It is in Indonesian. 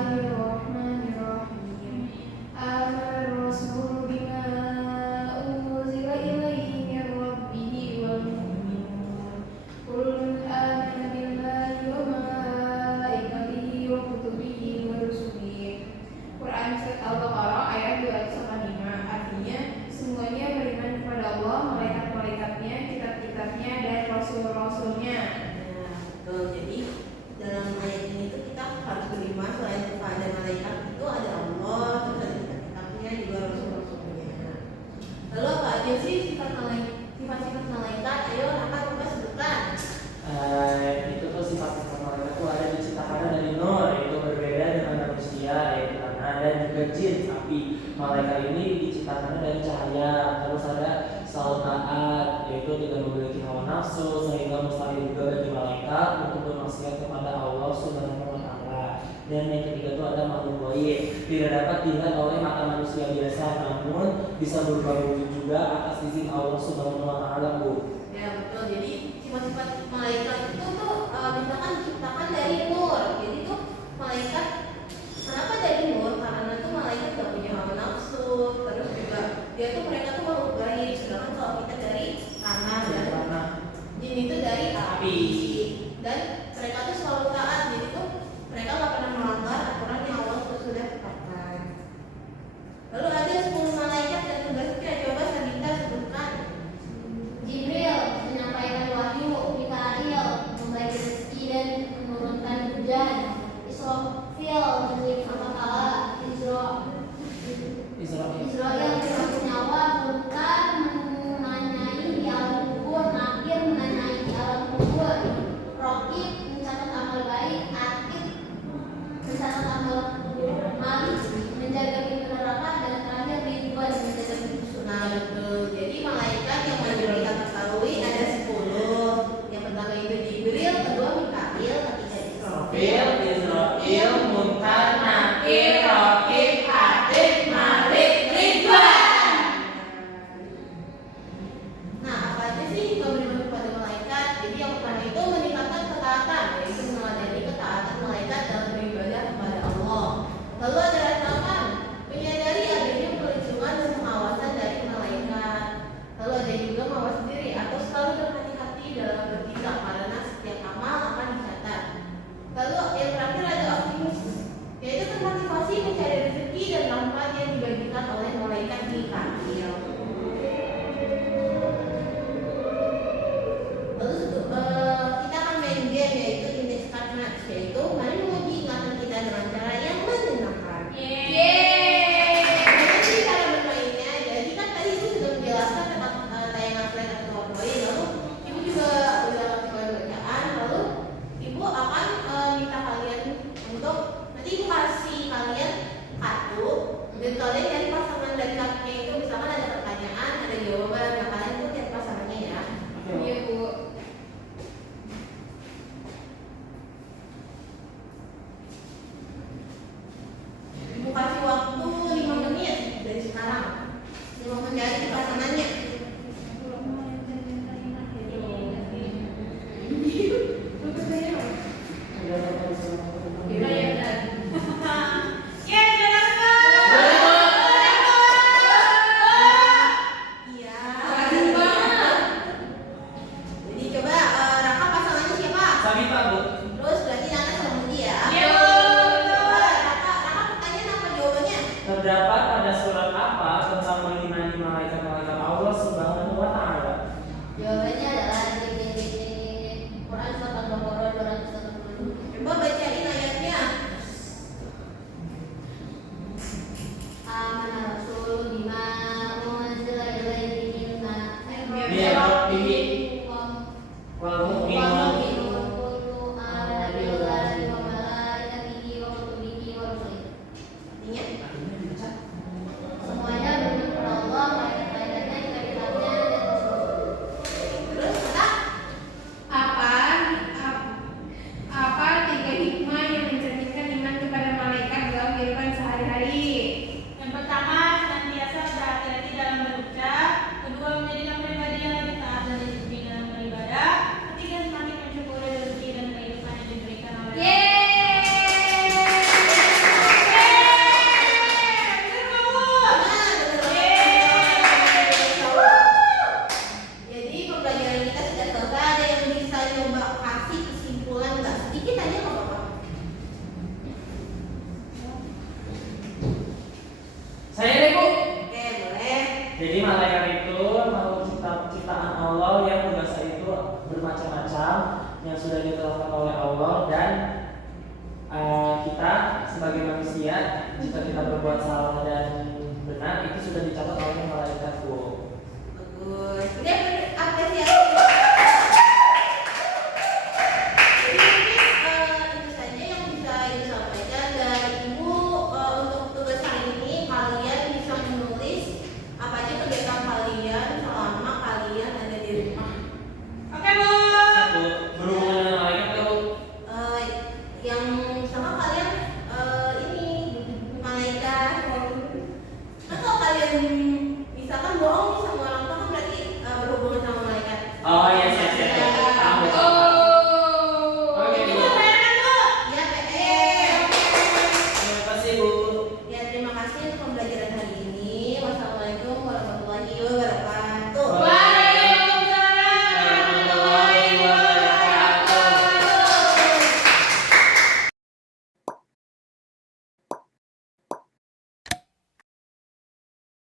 Bismillahirrahmanirrahim. Amana rasulu bima unzila ilaihi min rabbihi wal mu'minun. Kullun amana billahi wa malaikatihi wa kutubihi wa rusulihi. Quran surat Al-Baqarah ayat 285. Artinya, semuanya beriman kepada Allah, malaikat-malaikatnya, kitab-kitabnya, dan rasul-rasulnya. Nah, betul. Jadi dalam ayat ini tuh kita harus beriman selain kepada malaikat itu ada Allah, terus ada kitab-kitabnya, juga rasul-rasulnya. Lalu apa aja sih sifat-sifat malaikat? Ayo Raka coba sebutkan. Itu tuh sifat-sifat malaikat itu ada diciptakan dari nur, yaitu berbeda dengan manusia, yaitu tanah, dan juga jin, api. Malaikat ini diciptakan dari cahaya. Terus ada sautaan, yaitu tidak memiliki hawa nafsu, sehingga mustahil juga bagi malaikat untuk bermaksiat kepada Allah Subhanahu wa Ta'ala. Dan yang ketiga itu ada makhluk gaib, tidak dapat dilihat oleh mata manusia biasa, namun bisa berubah wujud juga atas izin Allah Subhanahu wa Ta'ala, Bu. Ya betul. Jadi sifat-sifat malaikat itu tuh misalkan diciptakan dari nur. Jadi tuh malaikat kenapa dari nur? Karena tuh malaikat gak punya hawa nafsu. Terus juga dia tuh mereka tuh makhluk gaib. Sedangkan kalau kita dari tanah dan jin itu dari api. Dan mereka tuh selalu taat. Jadi tuh mereka gak pernah melanggar aturan yang Allah sudah tetapkan. Lalu ada 10 malaikat dan tugasnya. Coba Sabita sebutkan. Jibril menyampaikan wahyu, Mikail membagi rezeki dan menurunkan hujan, Israfil menyiksa sangkakala, Israel mencampur nyawa, Munkar menanyai di alam kubur, Nakir menanyai di alam kubur, Rokib mencatat amal baik, Atid mencatat amal buruk, Malik menjaga pintu neraka, dan terakhir Ridwan menjaga pintu surga. Nah betul. Jadi malaikat yang wajib kita ketahui ada 10. Yang pertama itu Jibril, kedua Mikail, ketiga Israfil, Israel, Munkar, Nakir, Rokib, Atid, Malik, Ridwan. Nah apa aja sih beriman kepada malaikat? Jadi yang pertama itu meningkatkan ketaatan, yaitu meneladani ketaatan malaikat dalam beribadah kepada Allah. yang sudah ditetapkan oleh Allah, dan kita sebagai manusia jika kita berbuat salah dan benar itu sudah dicatat oleh malaikat. Bagus. Ini apresiasi